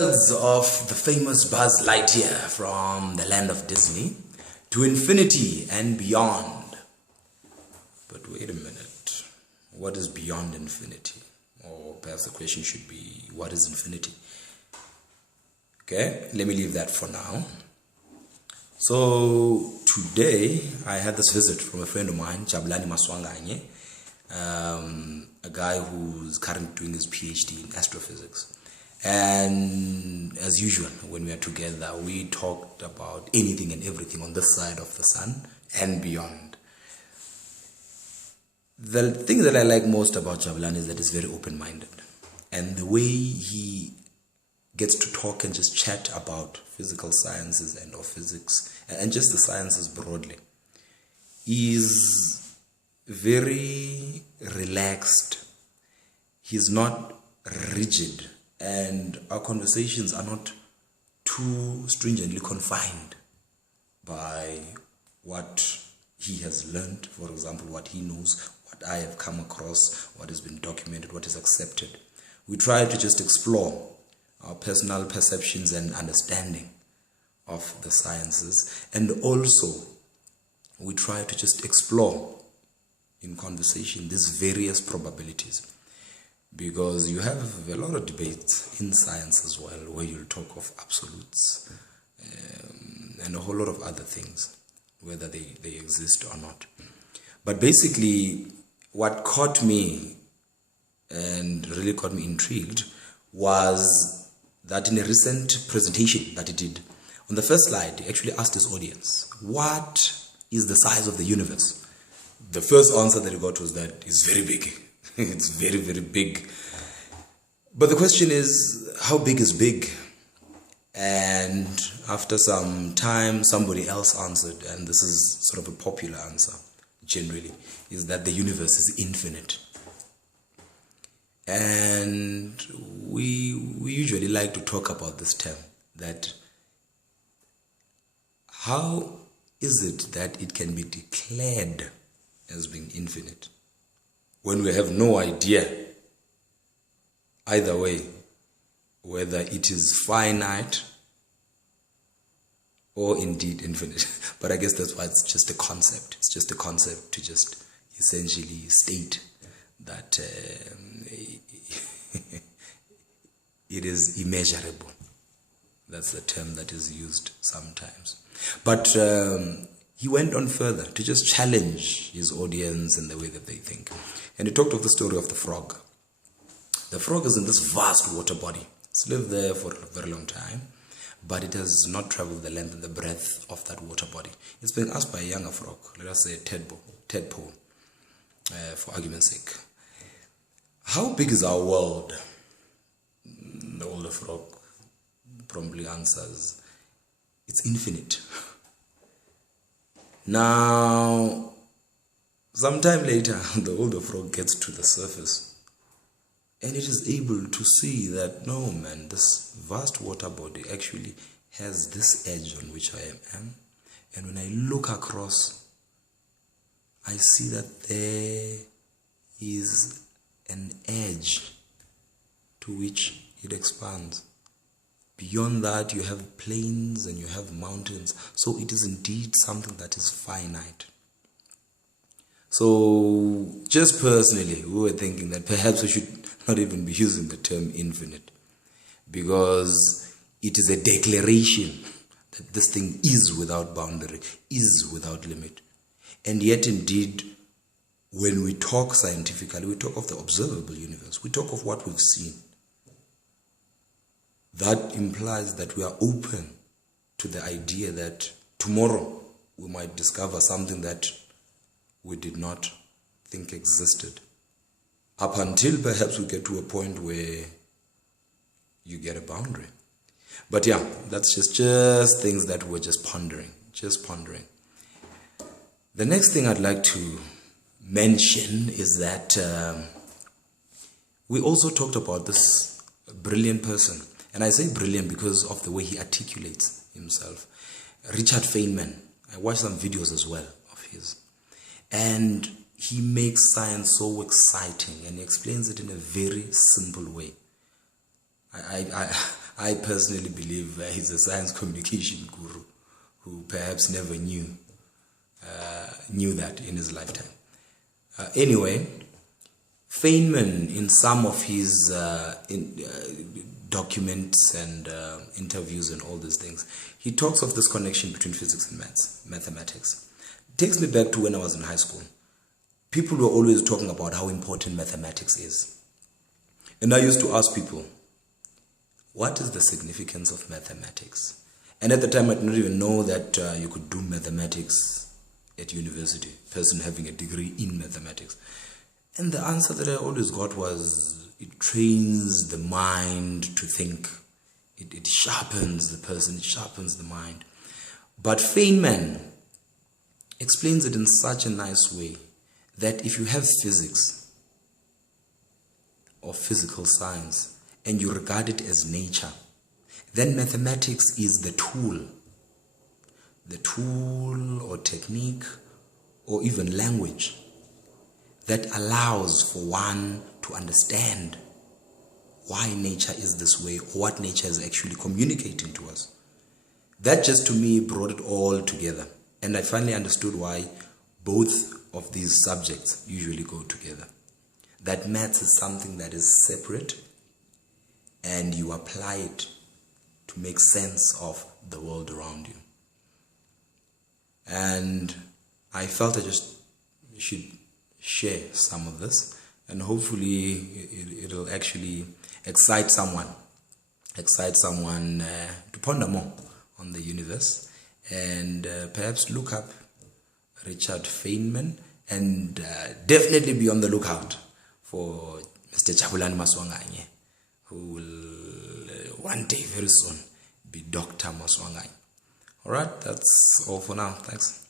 Words of the famous Buzz Lightyear from the land of Disney to infinity and beyond. But wait a minute, what is beyond infinity? Or perhaps the question should be, what is infinity? Okay, let me leave that for now. So today I had this visit from a friend of mine, Jabulani Maswanganye, a guy who's currently doing his PhD in astrophysics. And as usual, when we are together, we talked about anything and everything on this side of the sun and beyond. The thing that I like most about Jabulani is that he's very open-minded. And the way he gets to talk and just chat about physical sciences and or physics and just the sciences broadly is very relaxed. He's not rigid. And our conversations are not too stringently confined by what he has learned, for example, what he knows, what I have come across, what has been documented, what is accepted. We try to just explore our personal perceptions and understanding of the sciences, and also we try to just explore in conversation these various probabilities. Because you have a lot of debates in science as well, where you'll talk of absolutes and a whole lot of other things, whether they exist or not. But basically, what caught me and really got me intrigued was that in a recent presentation that he did, on the first slide, he actually asked his audience, what is the size of the universe? The first answer that he got was that it's very big. It's very, very big. But the question is, how big is big? And after some time, somebody else answered, and this is sort of a popular answer generally, is that the universe is infinite. And we usually like to talk about this term, that how is it that it can be declared as being infinite when we have no idea either way whether it is finite or indeed infinite. But I guess that's why it's just a concept. It's just a concept to just essentially state that it is immeasurable. That's the term that is used sometimes. But he went on further to just challenge his audience and the way that they think. And he talked of the story of the frog. The frog is in this vast water body. It's lived there for a very long time, but it has not traveled the length and the breadth of that water body. It's being asked by a younger frog, let us say tadpole, for argument's sake. How big is our world? The older frog promptly answers, it's infinite. Now, sometime later, the older frog gets to the surface and it is able to see that, no man, this vast water body actually has this edge on which I am. And when I look across, I see that there is an edge to which it expands. Beyond that, you have plains and you have mountains. So it is indeed something that is finite. So just personally, we were thinking that perhaps we should not even be using the term infinite, because it is a declaration that this thing is without boundary, is without limit. And yet indeed, when we talk scientifically, we talk of the observable universe. We talk of what we've seen. That implies that we are open to the idea that tomorrow we might discover something that we did not think existed. Up until perhaps we get to a point where you get a boundary. But yeah, that's just things that we're just pondering. The next thing I'd like to mention is that we also talked about this brilliant person. And I say brilliant because of the way he articulates himself. Richard Feynman. I watched some videos as well of his. And he makes science so exciting and he explains it in a very simple way. I I personally believe he's a science communication guru who perhaps never knew that in his lifetime. Anyway, Feynman, in some of his documents and interviews and all these things, he talks of this connection between physics and mathematics. It takes me back to when I was in high school. People were always talking about how important mathematics is. And I used to ask people, what is the significance of mathematics? And at the time, I did not even know that you could do mathematics at university, person having a degree in mathematics. And the answer that I always got was, it trains the mind to think. It sharpens the person, it sharpens the mind. But Feynman explains it in such a nice way that if you have physics or physical science and you regard it as nature, then mathematics is the tool or technique or even language that allows for one to understand why nature is this way, or what nature is actually communicating to us. That just to me brought it all together. And I finally understood why both of these subjects usually go together. That maths is something that is separate and you apply it to make sense of the world around you. And I felt I just should share some of this, and hopefully it'll actually excite someone to ponder more on the universe, and perhaps look up Richard Feynman, and definitely be on the lookout for Mr. Jabulani Maswanganye, who will one day very soon be Dr. Maswanganye. Alright, that's all for now. Thanks.